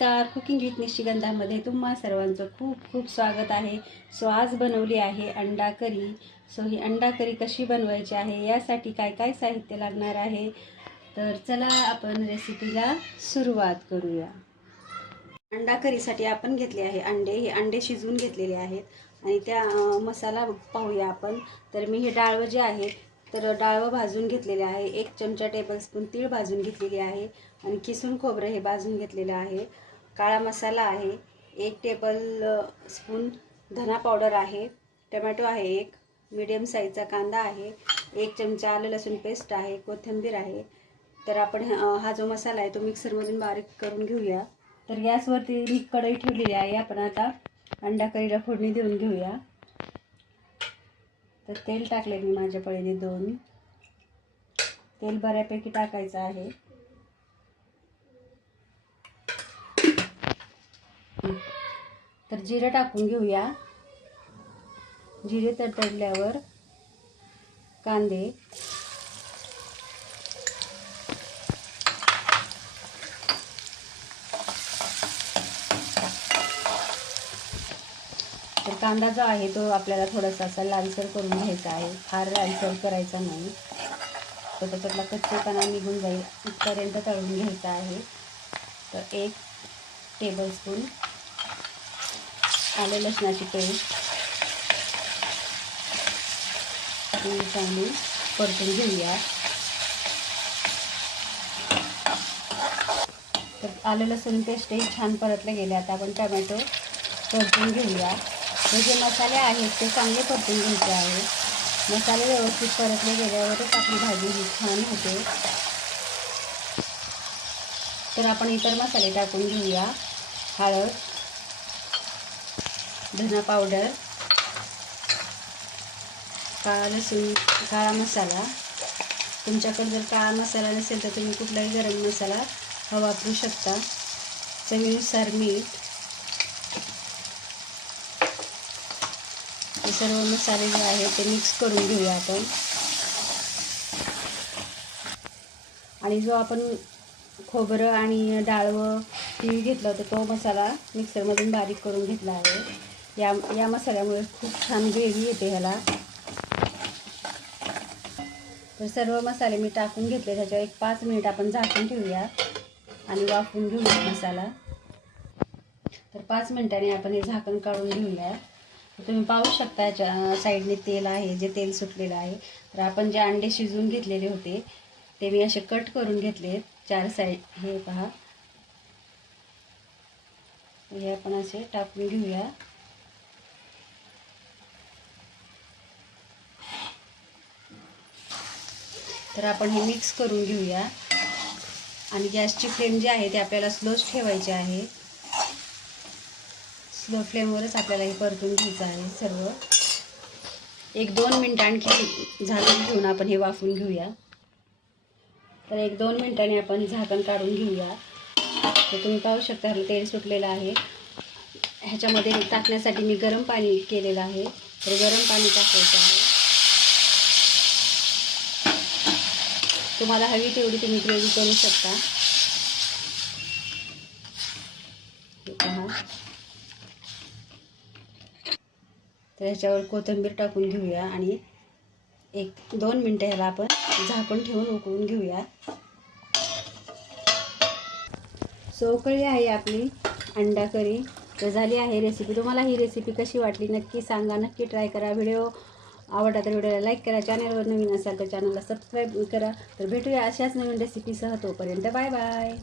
नमस्कार. Cooking with निशिगंधामध्ये तुम्हा सर्वांचं खूप खूप स्वागत आहे. सो आज बनवली आहे अंडा करी. सो ही अंडा करी कशी बनवायची आहे यासाठी काय काय साहित्य लागणार आहे? तर चला आपण रेसिपीला सुरुवात करूया. अंडा करीसाठी आपण घेतले आहे अंडे. हे अंडे शिजवून घेतलेले आहेत. आणि त्या मसाला पाहूया आपण. तर मी हे डाळवं जे आहे. तर डाळवं भाजून घेतलेले आहे. एक चमचा टेबलस्पून तीळ भाजून घेतलेली आहे. आणि किसून खोबरं हे भाजून घेतलेलं आहे. काळा मसाला आहे एक टेबल स्पून धना पावडर आहे टमॅटो आहे एक मीडियम साईजचा कांदा आहे एक चमचा आलं लसूण पेस्ट आहे कोथिंबीर आहे. तर आपण हा जो मसाला आहे तो मिक्सरमधून बारीक करून घेऊया. तर गॅसवरती मी कढई ठेवलेली आहे आपण आता अंडा करीला फोडणी देऊन घेऊया. तर तेल टाकले मी माझ्या पळीने दोन. तेल बऱ्यापैकी टाकायचं आहे. तर जिरं टाकून घेऊया. जिरे तडतडल्यावर कांदे. तर कांदा जो आहे तो आपल्याला थोडासा असा लालसर करून घ्यायचा आहे. फार लालसर करायचा नाही. तर त्याच्यातला कच्चेपणा निघून जाईल इथपर्यंत तळून घ्यायचा आहे. तर एक टेबलस्पून आले लसणाची पेस्ट. ही चांगली परतून घेऊया. तर आलं लसूण पेस्टही छान परतले गेले. आता आपण टमॅटो परतून घेऊया. हे जे मसाले आहेत ते चांगले परतून घ्यायचे आहे मसाले व्यवस्थित परतले गेल्यावरच आपली भाजी ही छान होते. तर आपण इतर मसाले टाकून घेऊया. हळद धना पावडर काळा लसूण काळा मसाला. तुमच्याकडे जर काळा मसाला नसेल तर तुम्ही कुठलाही गरम मसाला हा वापरू शकता. चवीनुसार मीठ हे सर्व मसाले जे आहेत ते मिक्स करून घेऊया आपण. आणि जो आपण खोबरं आणि डाळवं तीळ घेतलं होतं तो मसाला मिक्सरमधून बारीक करून घेतला आहे. या या मसाल्यामुळे खूप छान ग्रेव्ही येते ह्याला. तर सर्व मसाले मी टाकून घेतले त्याच्यावर एक पाच मिनिट आपण झाकून ठेवूया आणि वाफवून घेऊया मसाला. तर पाच मिनिटांनी आपण हे झाकण काढून घेऊया. तुम्ही पाहू शकता याच्या साईडने तेल आहे जे तेल सुटलेलं आहे. तर आपण जे अंडे शिजवून घेतलेले होते ते मी असे कट करून घेतले. चार साईड हे पहा. हे आपण असे टाकून घेऊया. तर आपण हे मिक्स करून घेऊया. आणि गॅसची फ्लेम जी आहे ती आपल्याला स्लोच ठेवायची आहे. स्लो फ्लेमवरच आपल्याला हे परतून घ्यायचं आहे सर्व. एक दोन मिनटं आणखी झाकण घेऊन आपण हे वाफून घेऊया. तर एक दोन मिनटाने आपण झाकण काढून घेऊया. तर तुम्ही पाहू शकता तेल सुटलेलं आहे. ह्याच्यामध्ये टाकण्यासाठी मी गरम पाणी केलेलं आहे. तर गरम पाणी टाकायचं आहे. तुम्हाला हवी तेवढी तुम्ही ग्रेव्ही करू शकता. तर ह्याच्यावर कोथिंबीर टाकून घेऊया आणि एक दोन मिनटं ह्याला आपण झाकून ठेवून उकळून घेऊया. सो उकळी आहे आपली अंडा करी तर झाली आहे रेसिपी तुम्हाला ही रेसिपी कशी वाटली नक्की सांगा. नक्की ट्राय करा. व्हिडिओ आवडला तर व्हिडिओला लाईक करा चॅनलवर नवीन असाल तर चॅनलला सबस्क्राईब करा. तर भेटूया अशाच नवीन रेसिपीसह तोपर्यंत. Bye bye